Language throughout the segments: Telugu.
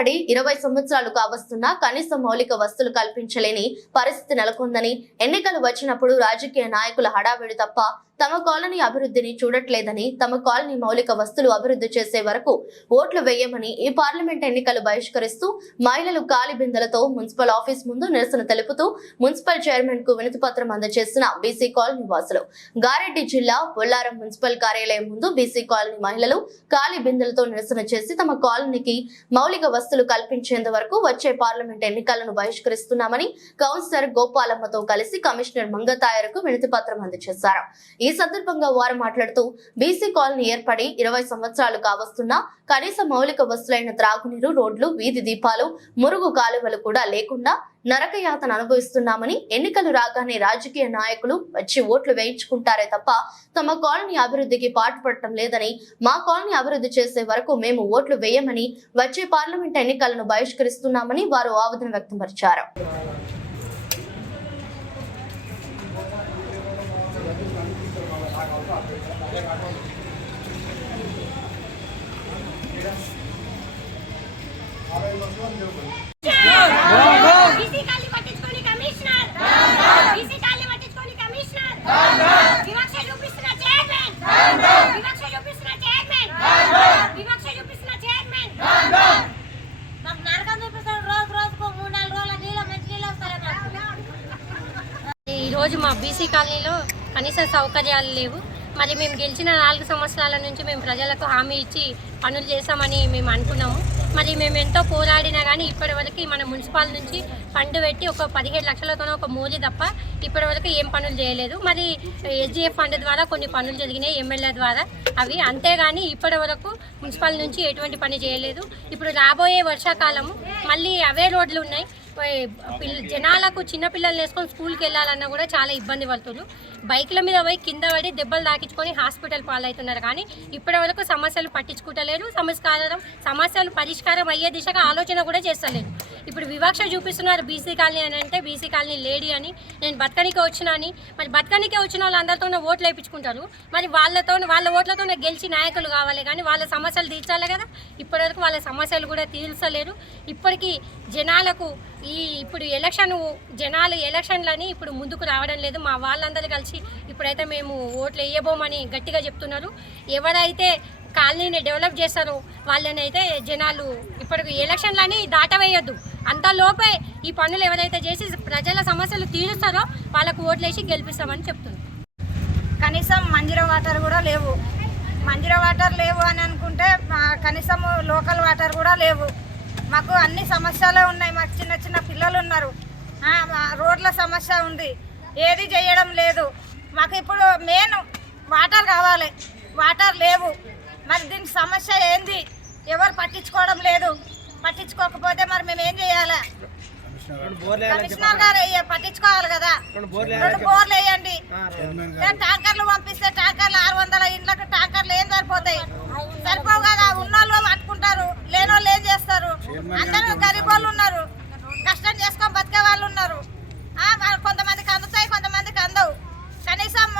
ఏర్పడి 20 సంవత్సరాలు కావస్తున్నా కనీస మౌలిక వస్తువులు కల్పించలేని పరిస్థితి నెలకొందని, ఎన్నికలు వచ్చినప్పుడు రాజకీయ నాయకుల హడావిడి తప్ప తమ కాలనీ అభివృద్ధిని చూడట్లేదని, తమ కాలనీ మౌలిక వస్తువులు అభివృద్ధి చేసే వరకు ఓట్లు వేయమని ఈ పార్లమెంట్ ఎన్నికలు బహిష్కరిస్తూ మహిళలు కాలి బిందెలతో మున్సిపల్ ఆఫీస్ ముందు నిరసన తెలుపుతూ మున్సిపల్ చైర్మన్ కు వినతి పత్రం అందజేసిన బీసీ కాలనీ వాసులు. గారెడ్డి జిల్లా బొల్లారం మున్సిపల్ కార్యాలయం ముందు బీసీ కాలనీ మహిళలు కాలి బిందెలతో నిరసన చేసి తమ కాలనీకి మౌలిక వస్తువులు కల్పించేంత వరకు వచ్చే పార్లమెంట్ ఎన్నికలను బహిష్కరిస్తున్నామని కౌన్సిలర్ గోపాలమ్మతో కలిసి కమిషనర్ మంగతాయరకు వినతి పత్రం అందజేశారు. ఈ సందర్భంగా వారు మాట్లాడుతూ బీసీ కాలనీ ఏర్పడి 20 సంవత్సరాలు కావస్తున్నా కనీస మౌలిక వస్తువులైన త్రాగునీరు, రోడ్లు, వీధి దీపాలు, మురుగు కాలువలు కూడా లేకుండా నరకయాతన అనుభవిస్తున్నామని, ఎన్నికలు రాగానే రాజకీయ నాయకులు వచ్చి ఓట్లు వేయించుకుంటారే తప్ప తమ కాలనీ అభివృద్ధికి పాటుపడటం లేదని, మా కాలనీ అభివృద్ధి చేసే వరకు మేము ఓట్లు వేయమని, వచ్చే పార్లమెంట్ ఎన్నికలను బహిష్కరిస్తున్నామని వారు ఆవేదన వ్యక్తపరిచారు. ఈ రోజు మా బీసీ కాలనీలో కనీస సౌకర్యాలు లేవు. మరి మేము గెలిచిన 4 సంవత్సరాల నుంచి మేము ప్రజలకు హామీ ఇచ్చి పనులు చేస్తామని మేము అనుకున్నాము. మరి మేము ఎంతో పోరాడినా కానీ ఇప్పటివరకు మన మున్సిపాల్ నుంచి ఫండ్ పెట్టి ఒక 17 లక్షలతోనే ఒక మోజీ తప్ప ఇప్పటివరకు ఏం పనులు చేయలేదు. మరి ఎస్డిఎఫ్ ఫండ్ ద్వారా కొన్ని పనులు జరిగినాయి, ఎమ్మెల్యే ద్వారా అవి, అంతేగాని ఇప్పటివరకు మున్సిపల్ నుంచి ఎటువంటి పని చేయలేదు. ఇప్పుడు రాబోయే వర్షాకాలము మళ్ళీ అవే రోడ్లు ఉన్నాయి. జనాలకు చిన్నపిల్లలు వేసుకొని స్కూల్కి వెళ్ళాలన్నా కూడా చాలా ఇబ్బంది పడుతున్నారు. బైక్ల మీద పోయి కింద పడి దెబ్బలు తాకించుకొని హాస్పిటల్ పాలవుతున్నారు. కానీ ఇప్పటివరకు సమస్యలు పట్టించుకుంటలేరు. సమస్యలు పరిష్కారం అయ్యే దిశగా ఆలోచన కూడా చేస్తలేదు. ఇప్పుడు వివక్ష చూపిస్తున్నారు బీసీ కాలనీ అని అంటే బీసీ కాలనీ లేడీ అని, నేను బతకనికే వచ్చినా అని. మరి బతకనికే వచ్చిన వాళ్ళందరితోనే ఓట్లు వేయించుకుంటారు. మరి వాళ్ళ ఓట్లతో గెలిచి నాయకులు కావాలి, కానీ వాళ్ళ సమస్యలు తీర్చాలి కదా. ఇప్పటివరకు వాళ్ళ సమస్యలు కూడా తీర్చలేరు. ఇప్పటికీ జనాలకు ఇప్పుడు ఎలక్షన్లని ఇప్పుడు ముందుకు రావడం లేదు. మా వాళ్ళందరూ కలిసి ఇప్పుడైతే మేము ఓట్లు వేయబోమని గట్టిగా చెప్తున్నారు. ఎవరైతే కాలనీని డెవలప్ చేస్తారో వాళ్ళని అయితే జనాలు ఇప్పటికి ఎలక్షన్లని దాటవేయొద్దు. అంతలోపే ఈ పనులు ఎవరైతే చేసి ప్రజల సమస్యలు తీరుస్తారో వాళ్ళకు ఓట్లు వేసి గెలిపిస్తామని చెప్తున్నారు. కనీసం మంజీరా వాటర్ కూడా లేవు. మంజీరా వాటర్ లేవు అని అనుకుంటే కనీసం లోకల్ వాటర్ కూడా లేవు. మాకు అన్ని సమస్యలే ఉన్నాయి. మాకు చిన్న చిన్న పిల్లలు ఉన్నారు. రోడ్ల సమస్య ఉంది, ఏది చేయడం లేదు. మాకు ఇప్పుడు మెయిన్ వాటర్ కావాలి, వాటర్ లేవు. మరి దీనికి సమస్య ఏంది? ఎవరు పట్టించుకోవడం లేదు. పట్టించుకోకపోతే మరి మేము ఏం చేయాలి? కమిషనర్ గారు పట్టించుకోవాలి కదా. 2 బోర్లు వేయండి. ట్యాంకర్లు పంపిస్తే ట్యాంకర్లు 600 ఇండ్లకు ట్యాంకర్లు ఏం సరిపోతాయి? సరిపోవు కదా. ఉన్నోళ్ళు పట్టుకుంటారు, లేనోళ్ళు ఏం చేస్తారు? అందరూ గరీబ్ వాళ్ళు ఉన్నారు, కష్టం చేసుకొని బతికే వాళ్ళు ఉన్నారు. కొంతమందికి అందుతాయి, కొంతమందికి అందవు. కనీసం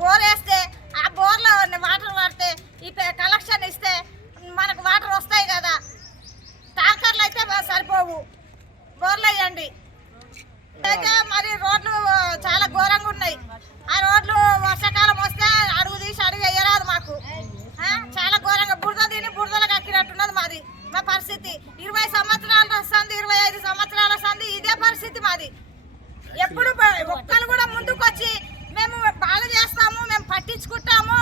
బోర్ వేస్తే ఆ బోర్లో వాటర్ పడితే ఈ కలెక్షన్ ఇస్తే మనకు వాటర్ వస్తాయి కదా. ట్యాంకర్లు అయితే సరిపోవు, బోర్లు వేయండి. అయితే మరి రోడ్లు చాలా ఘోరంగా ఉన్నాయి. ఆ రోడ్లు వర్షాకాలం వస్తే అడుగు తీసి అడుగు వేయరాదు. మాకు చాలా ఘోరంగా బురద తిని బురదలు కక్కినట్టున్నది మాది. మా పరిస్థితి 20 సంవత్సరాలు వస్తుంది, 25 సంవత్సరాలు వస్తుంది, ఇదే పరిస్థితి మాది. ఎప్పుడు ఒక్కరు కూడా ముందుకు వచ్చి మేము బాగా చేస్తాము, మేము పట్టించుకుంటాము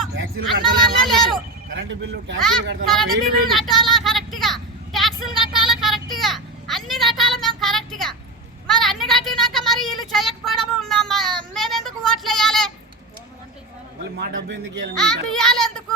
అన్న వాళ్ళే లేరు. కరెంటు బిల్లు కట్టాలా కరెక్ట్గా, ట్యాక్సులు కట్టాలా కరెక్ట్గా, అన్ని కట్టాలి మేము కరెక్ట్గా. మరి అన్ని కట్టినాక మరి వీళ్ళు చేయకపోవడము మేమెందుకు ఓట్లు వేయాలి? ఎందుకు